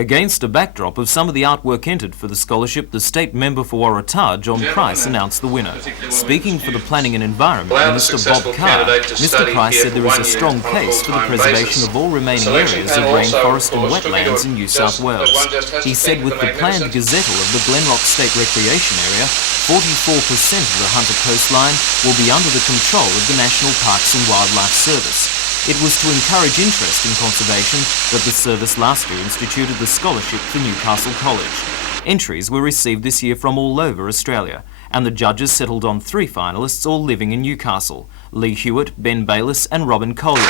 Against a backdrop of some of the artwork entered for the scholarship, the state member for Waratah, John Price, announced the winner. Speaking for the Planning and Environment Minister Bob Carr, Mr Price said there is a strong case for the preservation of all remaining areas of rainforest and wetlands in New South Wales. He said with the planned gazettal of the Glenrock State Recreation Area, 44% of the Hunter coastline will be under the control of the National Parks and Wildlife Service. It was to encourage interest in conservation that the service last year instituted the scholarship for Newcastle College. Entries were received this year from all over Australia, and the judges settled on 3 finalists all living in Newcastle: Lee Hewitt, Ben Bayliss and Robin Collier.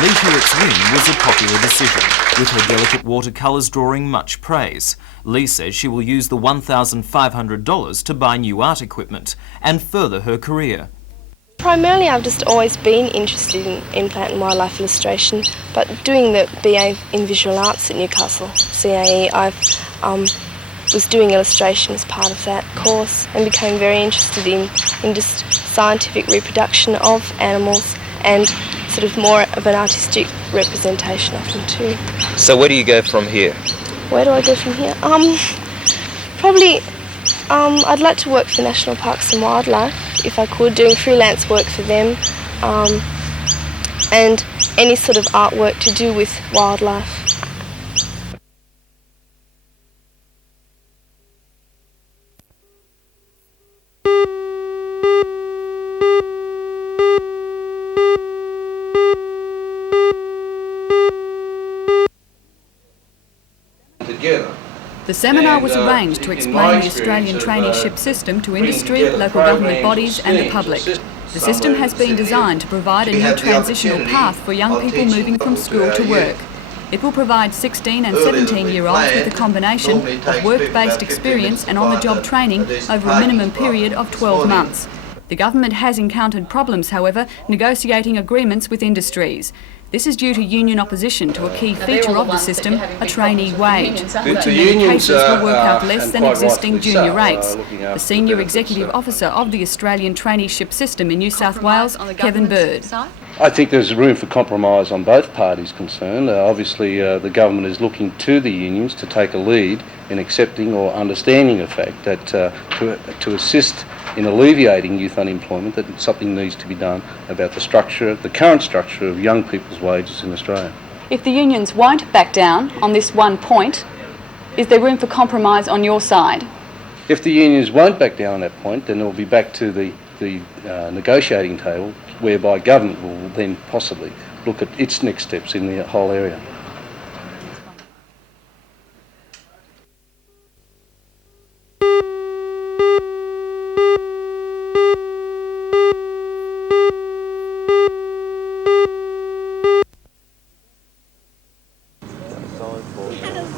Lee Hewitt's win was a popular decision, with her delicate watercolours drawing much praise. Lee says she will use the $1,500 to buy new art equipment and further her career. Primarily I've just always been interested in plant and wildlife illustration, but doing the BA in Visual Arts at Newcastle CAE, I was doing illustration as part of that course and became very interested in just scientific reproduction of animals and sort of more of an artistic representation of them too. So where do you go from here? Where do I go from here? Probably I'd like to work for National Parks and Wildlife if I could, doing freelance work for them, and any sort of artwork to do with wildlife. The seminar was arranged to explain the Australian traineeship system to industry, local government bodies and the public. The system has been designed to provide a new transitional path for young people moving from school to work. It will provide 16 and 17-year-olds with a combination of work-based experience and on-the-job training over a minimum period of 12 months. The government has encountered problems, however, negotiating agreements with industries. This is due to union opposition to a key feature of the system, a trainee wage, which in many cases will work out less than existing junior rates. The Senior Executive Officer of the Australian traineeship system in New South Wales, Kevin Bird. I think there's room for compromise on both parties concerned. Obviously, the government is looking to the unions to take a lead in accepting or understanding the fact that to assist in alleviating youth unemployment, that something needs to be done about the current structure of young people's wages in Australia. If the unions won't back down on this one point, is there room for compromise on your side? If the unions won't back down on that point, then it will be back to the negotiating table, whereby government will then possibly look at its next steps in the whole area.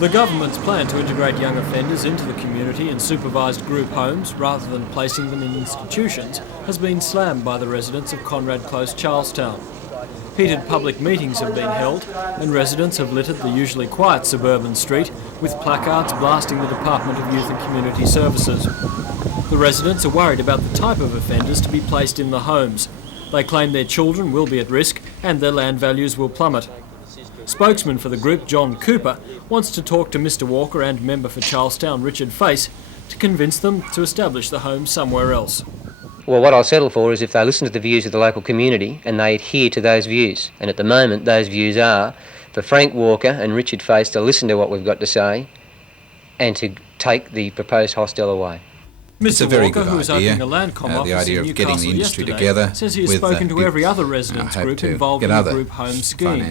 The government's plan to integrate young offenders into the community in supervised group homes rather than placing them in institutions has been slammed by the residents of Conrad Close, Charlestown. Heated public meetings have been held and residents have littered the usually quiet suburban street with placards blasting the Department of Youth and Community Services. The residents are worried about the type of offenders to be placed in the homes. They claim their children will be at risk and their land values will plummet. Spokesman for the group, John Cooper, wants to talk to Mr Walker and member for Charlestown, Richard Face, to convince them to establish the home somewhere else. Well, what I'll settle for is if they listen to the views of the local community and they adhere to those views. And at the moment, those views are for Frank Walker and Richard Face to listen to what we've got to say and to take the proposed hostel away. Mr Walker, who is opening a Landcom office the idea in of getting the industry together, says he has spoken to every other residents group involved in the group home scheme,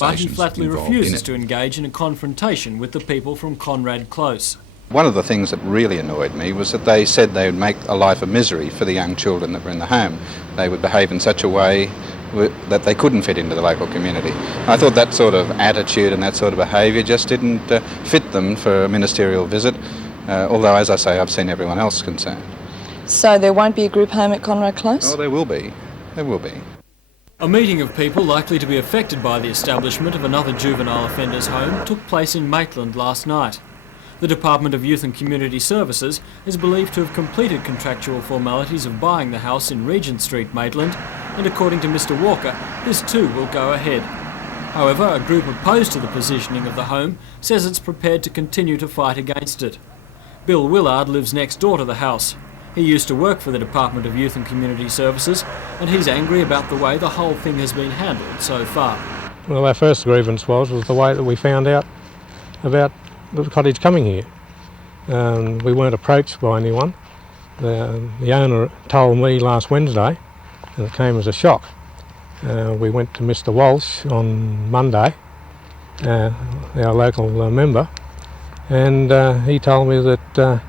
but he flatly refuses to engage in a confrontation with the people from Conrad Close. One of the things that really annoyed me was that they said they would make a life of misery for the young children that were in the home. They would behave in such a way that they couldn't fit into the local community. I thought that sort of attitude and that sort of behaviour just didn't fit them for a ministerial visit. Although, as I say, I've seen everyone else concerned. So there won't be a group home at Conrad Close? Oh, there will be. There will be. A meeting of people likely to be affected by the establishment of another juvenile offenders home took place in Maitland last night. The Department of Youth and Community Services is believed to have completed contractual formalities of buying the house in Regent Street, Maitland, and according to Mr Walker, this too will go ahead. However, a group opposed to the positioning of the home says it's prepared to continue to fight against it. Bill Willard lives next door to the house. He used to work for the Department of Youth and Community Services, and he's angry about the way the whole thing has been handled so far. Well, our first grievance was the way that we found out about the cottage coming here. We weren't approached by anyone. The owner told me last Wednesday, and it came as a shock. We went to Mr Walsh on Monday, our local member, and he told me that,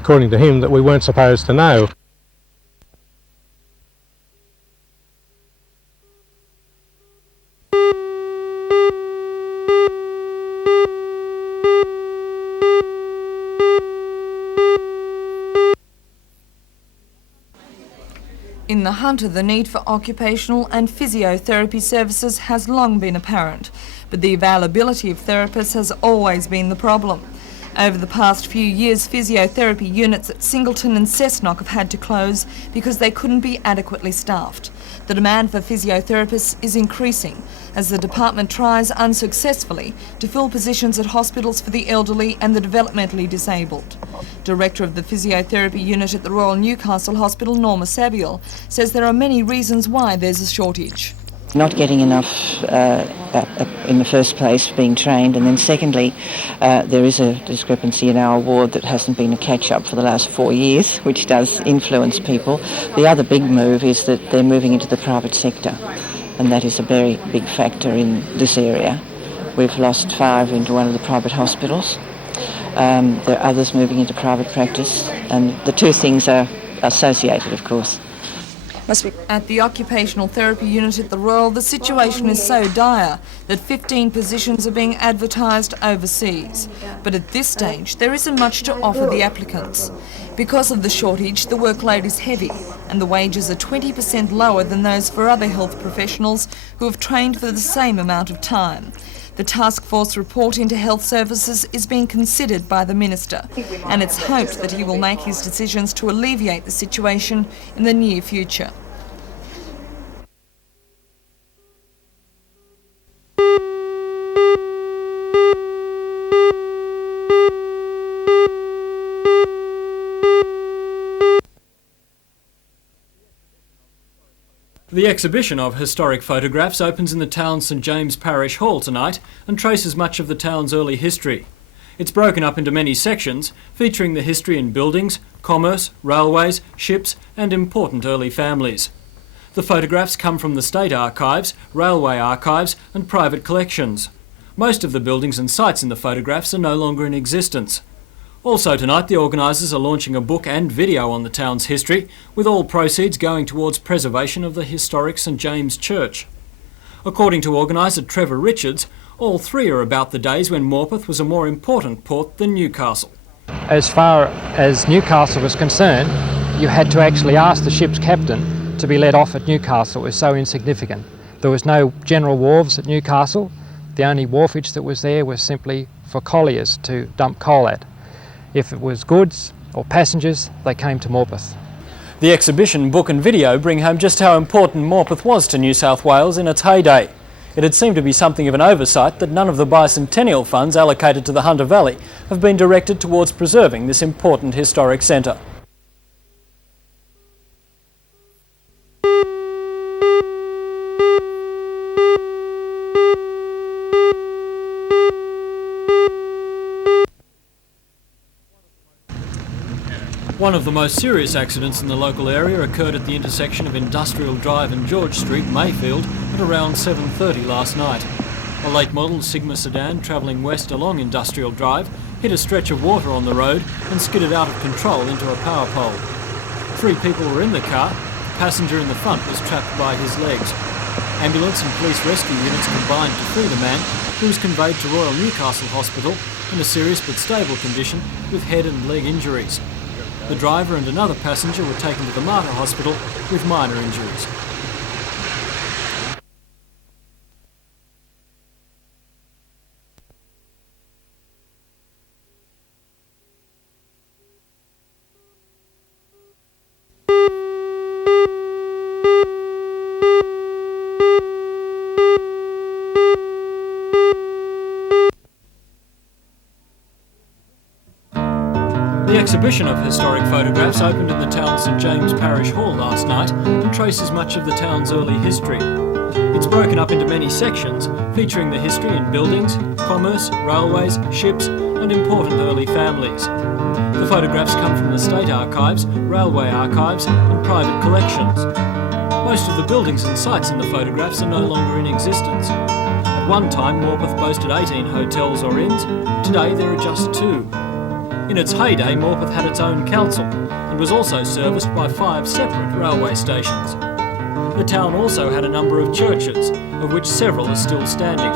according to him, that we weren't supposed to know. In the Hunter, the need for occupational and physiotherapy services has long been apparent, but the availability of therapists has always been the problem. Over the past few years, physiotherapy units at Singleton and Cessnock have had to close because they couldn't be adequately staffed. The demand for physiotherapists is increasing as the department tries unsuccessfully to fill positions at hospitals for the elderly and the developmentally disabled. Director of the physiotherapy unit at the Royal Newcastle Hospital, Norma Sabiel, says there are many reasons why there's a shortage. Not getting enough in the first place being trained, and then secondly there is a discrepancy in our ward that hasn't been a catch-up for the last 4 years, which does influence people. The other big move is that they're moving into the private sector, and that is a very big factor in this area. We've lost 5 into one of the private hospitals. There are others moving into private practice, and the two things are associated, of course. At the occupational therapy unit at the Royal, the situation is so dire that 15 positions are being advertised overseas. But at this stage, there isn't much to offer the applicants. Because of the shortage, the workload is heavy, and the wages are 20% lower than those for other health professionals who have trained for the same amount of time. The task force report into health services is being considered by the Minister, and it's hoped that he will make his decisions to alleviate the situation in the near future. The exhibition of historic photographs opens in the town's St James Parish Hall tonight and traces much of the town's early history. It's broken up into many sections, featuring the history in buildings, commerce, railways, ships and important early families. The photographs come from the state archives, railway archives and private collections. Most of the buildings and sites in the photographs are no longer in existence. Also tonight, the organisers are launching a book and video on the town's history, with all proceeds going towards preservation of the historic St James Church. According to organiser Trevor Richards, all 3 are about the days when Morpeth was a more important port than Newcastle. As far as Newcastle was concerned, you had to actually ask the ship's captain to be let off at Newcastle. It was so insignificant. There was no general wharves at Newcastle. The only wharfage that was there was simply for colliers to dump coal at. If it was goods or passengers, they came to Morpeth. The exhibition, book and video bring home just how important Morpeth was to New South Wales in its heyday. It had seemed to be something of an oversight that none of the bicentennial funds allocated to the Hunter Valley have been directed towards preserving this important historic centre. One of the most serious accidents in the local area occurred at the intersection of Industrial Drive and George Street, Mayfield, at around 7:30 last night. A late model Sigma sedan travelling west along Industrial Drive hit a stretch of water on the road and skidded out of control into a power pole. 3 people were in the car. The passenger in the front was trapped by his legs. Ambulance and police rescue units combined to free the man, who was conveyed to Royal Newcastle Hospital in a serious but stable condition with head and leg injuries. The driver and another passenger were taken to the Mater Hospital with minor injuries. exhibition of historic photographs opened in the town's St James Parish Hall last night and traces much of the town's early history. It's broken up into many sections, featuring the history in buildings, commerce, railways, ships and important early families. The photographs come from the state archives, railway archives and private collections. Most of the buildings and sites in the photographs are no longer in existence. At one time, Morpeth boasted 18 hotels or inns. Today there are just 2. In its heyday, Morpeth had its own council and was also serviced by 5 separate railway stations. The town also had a number of churches, of which several are still standing.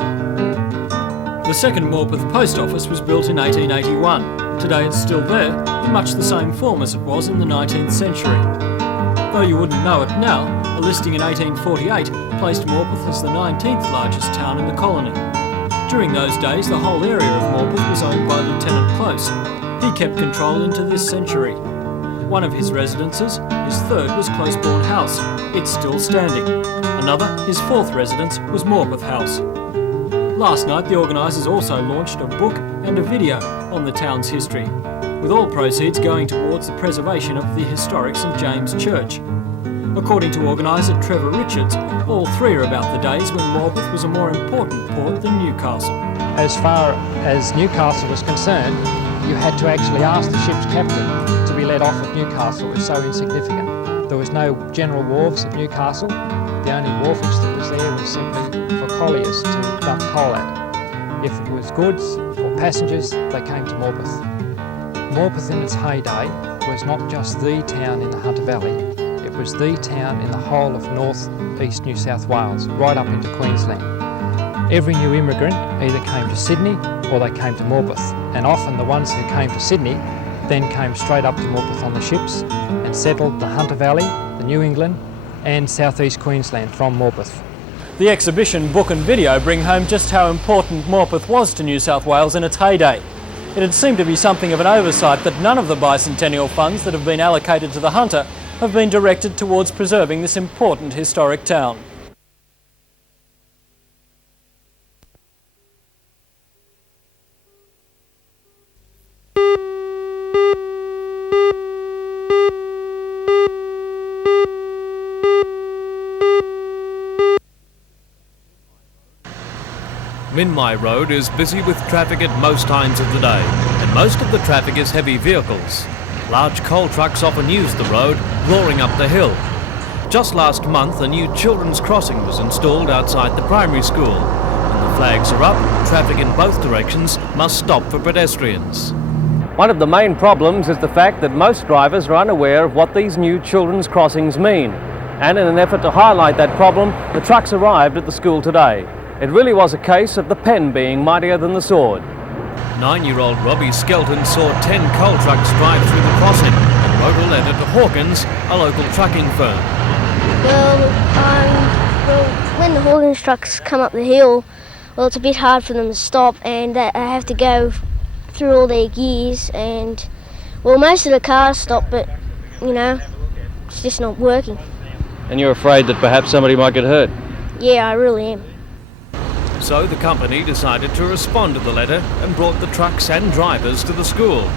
The second Morpeth post office was built in 1881. Today it's still there, in much the same form as it was in the 19th century. Though you wouldn't know it now, a listing in 1848 placed Morpeth as the 19th largest town in the colony. During those days, the whole area of Morpeth was owned by Lieutenant Close. He kept control into this century. One of his residences, his third, was Closebourne House. It's still standing. Another, his 4th residence, was Morpeth House. Last night, the organisers also launched a book and a video on the town's history, with all proceeds going towards the preservation of the historic St James Church. According to organiser Trevor Richards, all 3 are about the days when Morpeth was a more important port than Newcastle. As far as Newcastle was concerned, you had to actually ask the ship's captain to be let off at Newcastle. It was so insignificant. There was no general wharves at Newcastle. The only wharfage that was there was simply for colliers to dump coal at. If it was goods or passengers, they came to Morpeth. Morpeth in its heyday was not just the town in the Hunter Valley, it was the town in the whole of north east New South Wales, right up into Queensland. Every new immigrant either came to Sydney or they came to Morpeth, and often the ones who came to Sydney then came straight up to Morpeth on the ships and settled the Hunter Valley, the New England and southeast Queensland from Morpeth. The exhibition, book and video bring home just how important Morpeth was to New South Wales in its heyday. It had seemed to be something of an oversight that none of the bicentennial funds that have been allocated to the Hunter have been directed towards preserving this important historic town. Minmai Road is busy with traffic at most times of the day, and most of the traffic is heavy vehicles. Large coal trucks often use the road, roaring up the hill. Just last month, a new children's crossing was installed outside the primary school. When the flags are up, traffic in both directions must stop for pedestrians. One of the main problems is the fact that most drivers are unaware of what these new children's crossings mean. And in an effort to highlight that problem, the trucks arrived at the school today. It really was a case of the pen being mightier than the sword. 9-year-old Robbie Skelton saw 10 coal trucks drive through the crossing and wrote a letter to Hawkins, a local trucking firm. Well, when the Hawkins trucks come up the hill, well, it's a bit hard for them to stop, and they have to go through all their gears, and, well, most of the cars stop, but, you know, it's just not working. And you're afraid that perhaps somebody might get hurt? Yeah, I really am. So the company decided to respond to the letter and brought the trucks and drivers to the school.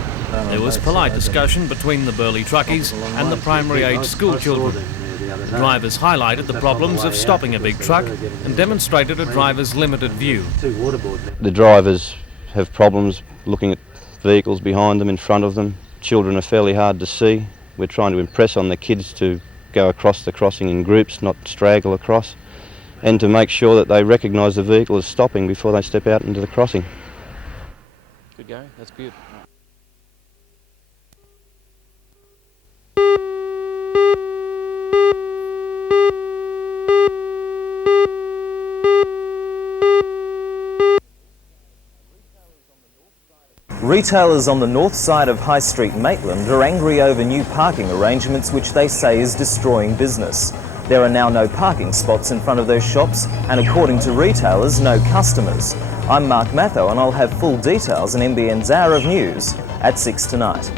There was polite discussion between the burly truckies and the primary-age school children. The drivers highlighted the problems of stopping a big truck and demonstrated a driver's limited view. The drivers have problems looking at vehicles behind them, in front of them. Children are fairly hard to see. We're trying to impress on the kids to go across the crossing in groups, not straggle across, and to make sure that they recognise the vehicle as stopping before they step out into the crossing. Good go, that's good. Retailers on the north side of High Street, Maitland, are angry over new parking arrangements which they say is destroying business. There are now no parking spots in front of those shops and, according to retailers, no customers. I'm Mark Matho and I'll have full details in NBN's Hour of News at 6 tonight.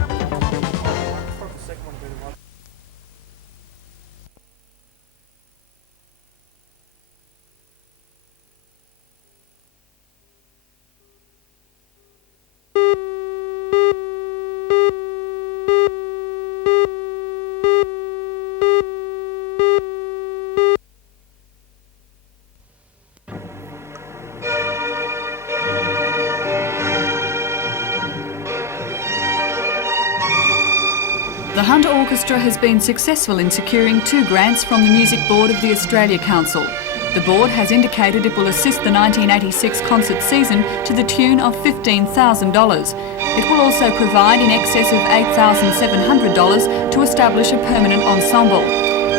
The Hunter Orchestra has been successful in securing 2 grants from the Music Board of the Australia Council. The board has indicated it will assist the 1986 concert season to the tune of $15,000. It will also provide in excess of $8,700 to establish a permanent ensemble.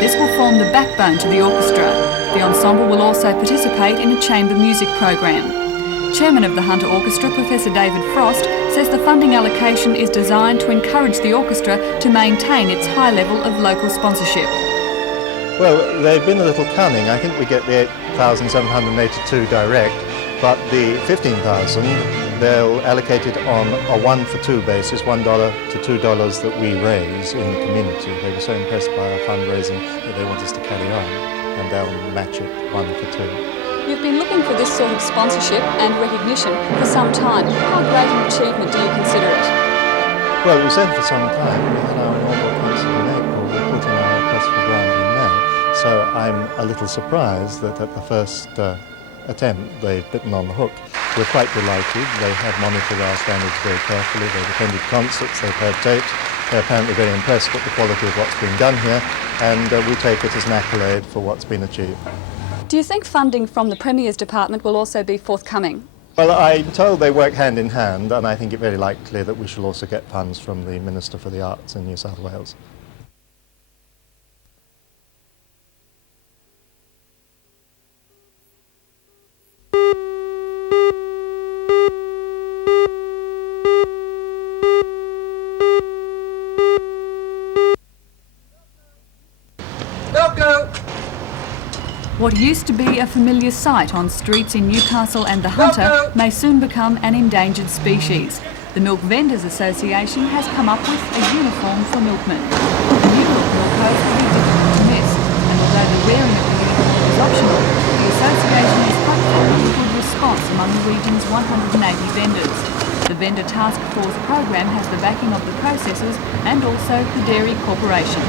This will form the backbone to the orchestra. The ensemble will also participate in a chamber music program. Chairman of the Hunter Orchestra, Professor David Frost, says the funding allocation is designed to encourage the orchestra to maintain its high level of local sponsorship. Well, they've been a little cunning. I think we get the 8,782 direct, but the 15,000 they'll allocate it on a 1-for-2 basis, $1 to $2 that we raise in the community. They were so impressed by our fundraising that they want us to carry on, and they'll match it 1 for 2. You've been looking for this sort of sponsorship and recognition for some time. How great an achievement do you consider it? Well, it was there for some time. We had our inaugural concert in April. We put in our request for grant in May. So I'm a little surprised that at the first attempt they've bitten on the hook. We're quite delighted. They have monitored our standards very carefully. They've attended concerts, they've heard tapes. They're apparently very impressed with the quality of what's been done here, and we take it as an accolade for what's been achieved. Do you think funding from the Premier's department will also be forthcoming? Well, I'm told they work hand in hand, and I think it very likely that we shall also get funds from the Minister for the Arts in New South Wales. What used to be a familiar sight on streets in Newcastle and the Hunter may soon become an endangered species. The Milk Vendors Association has come up with a uniform for milkmen. The new look milk hose will be difficult to miss, and although the wearing of the uniform is optional, the association is hopeful of a good response among the region's 180 vendors. The Vendor Task Force program has the backing of the processors and also the Dairy Corporation.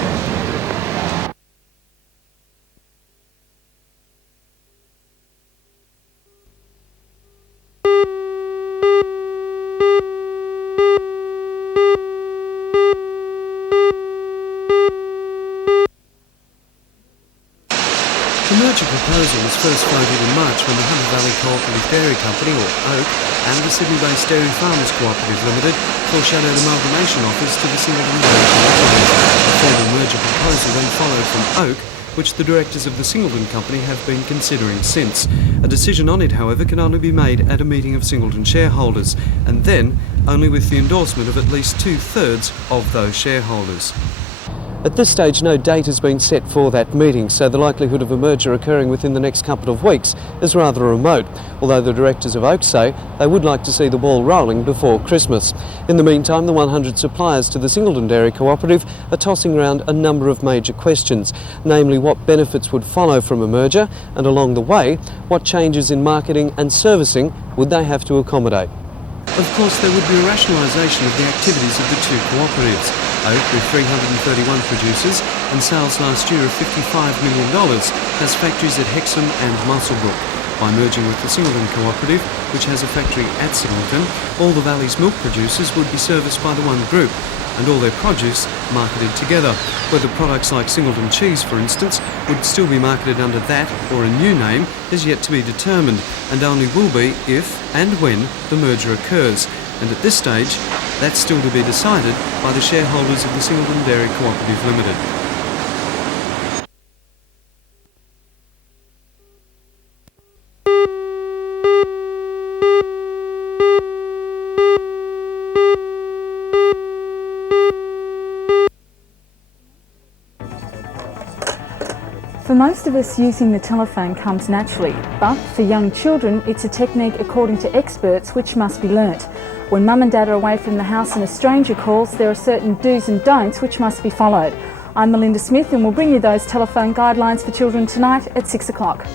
The merger proposal was first floated in March when the Hunter Valley Cooperative Dairy Company, or OAC, and the Sydney-based Dairy Farmers Cooperative Limited foreshadowed amalgamation offers to the Singleton Dairy Cooperative. A formal merger proposal then followed from OAC, which the directors of the Singleton Company have been considering since. A decision on it, however, can only be made at a meeting of Singleton shareholders, and then only with the endorsement of at least 2/3 of those shareholders. At this stage, no date has been set for that meeting, so the likelihood of a merger occurring within the next couple of weeks is rather remote, although the directors of Oak say they would like to see the ball rolling before Christmas. In the meantime, the 100 suppliers to the Singleton Dairy Cooperative are tossing around a number of major questions, namely what benefits would follow from a merger, and along the way, what changes in marketing and servicing would they have to accommodate. Of course, there would be a rationalisation of the activities of the two cooperatives. Oak, with 331 producers and sales last year of $55 million, has factories at Hexham and Muswellbrook. By merging with the Singleton Cooperative, which has a factory at Singleton, all the Valley's milk producers would be serviced by the one group, and all their produce marketed together. Whether products like Singleton cheese, for instance, would still be marketed under that or a new name is yet to be determined, and only will be if and when the merger occurs. And at this stage, that's still to be decided by the shareholders of the Singleton Dairy Cooperative Limited. For most of us, using the telephone comes naturally, but for young children, it's a technique, according to experts, which must be learnt. When mum and dad are away from the house and a stranger calls, there are certain do's and don'ts which must be followed. I'm Melinda Smith, and we'll bring you those telephone guidelines for children tonight at 6 o'clock.